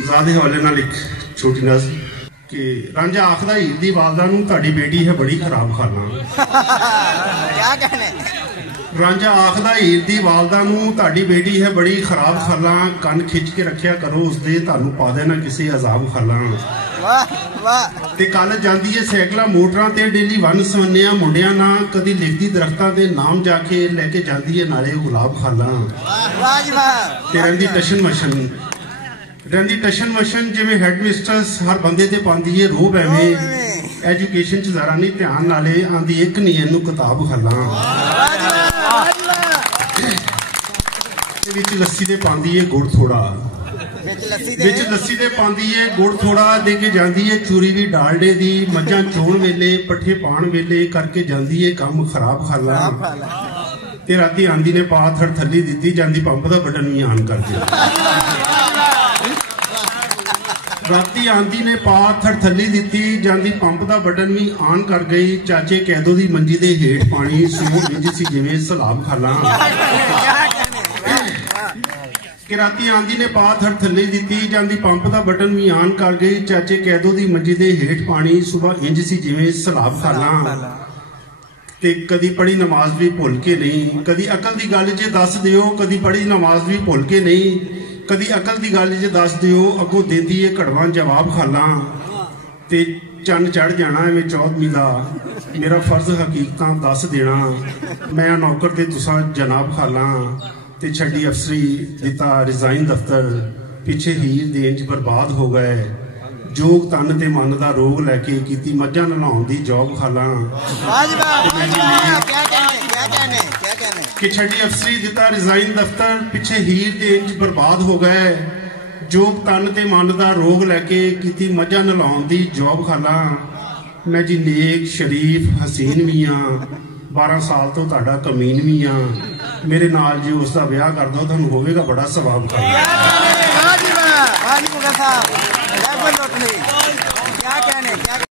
ज़ादे हवाले नाल एक छोटी नज़म कि रांझा आखदा हीर दी वालदा नूं तुहाडी बेटी है बड़ी खराब खाना। क्या कहने? रांझा आखदा हीर दी वालदा नूं तुहाडी बेटी है बड़ी खराब खाला, कन खिच के रखिया करो उसदे, तुहानूं पा देना किसी अजाब खाला। वाह वाह। ते कल जांदी है सैकलां मोटरां ते डेली वन सवन्निया मुंडियां ना, कदी लिखदी दरख्तां दे नाम जाके लैके जांदी है नाले गुलाब खाला। वाह जी वाह। ते रहिंदी टशन मशन जिवें हैड मिस्ट्रस हर बंदे ते पांदी है रोब एवें, एजुकेशन च जरा नहीं ध्यान नाले आंदी एक नहीं इनू किताब खाला। विच लस्सी दे पांदी है गुड़ थोड़ा, विच लस्सी दे पांदी है गुड़ थोड़ा, दे के जांदी है चूरी भी डालडे दी, मज्जां चोण वेले पट्ठे पाण वेले करके जांदी है काम खराब खाला। ते राती आंदी ने पा थड़ थल्ली दित्ती, जांदी पंप दा बटन भी ऑन कर दिया। राती आंदी ने पा थड़ थल्ली दित्ती, जांदी पंप दा बटन भी ऑन कर गई, चाचे कैदो दी मंजी दे हेठ पानी सूह इंज सी जिवें सलाब खाला। कि राती आंदी ने पा थड़ थल्ली दित्ती, जांदी पंप दा बटन भी ऑन कर गई, चाचे कैदो दी मंजी दे हेठ पानी सुबह इंज सी जिवें सलाब खाला। ते कदी पढ़ी नमाज भी भुल के नहीं, कदी अकल दी गल च दस दिओ, कदी पढ़ी नमाज भी भुल के नहीं, कदी अकल दी गल च दस दिओ, अगों देंदी है घड़वा जवाब खाला। ते चन्न चढ़ जाना एवें चौधवी दा, मेरा फर्ज हकीकतां दस देना, मैं नौकर ते तुसां जनाब खाला। ते छड्डी अफसरी दिता रिजाइन दफ्तर, पिछे हीर देन च बर्बाद हो गए, जोग तन ते मन दा रोग लैके कीती मज्जां नलाउण दी जॉब खाला। कि छड्डी अफसरी दिता रिजाइन दफ्तर, पिछे हीर देन च बर्बाद हो गए, जोग तन ते मन दा रोग लैके कीती मज्जां नलाउण दी जॉब खाला। मैं जी नेक शरीफ हसीन भी हाँ, 12 साल तो तुहाडा कमीन भी हाँ, मेरे नाल जी उसका ब्याह कर दो, तुहानूं होवेगा बड़ा सवाब खाला। क्या कहने?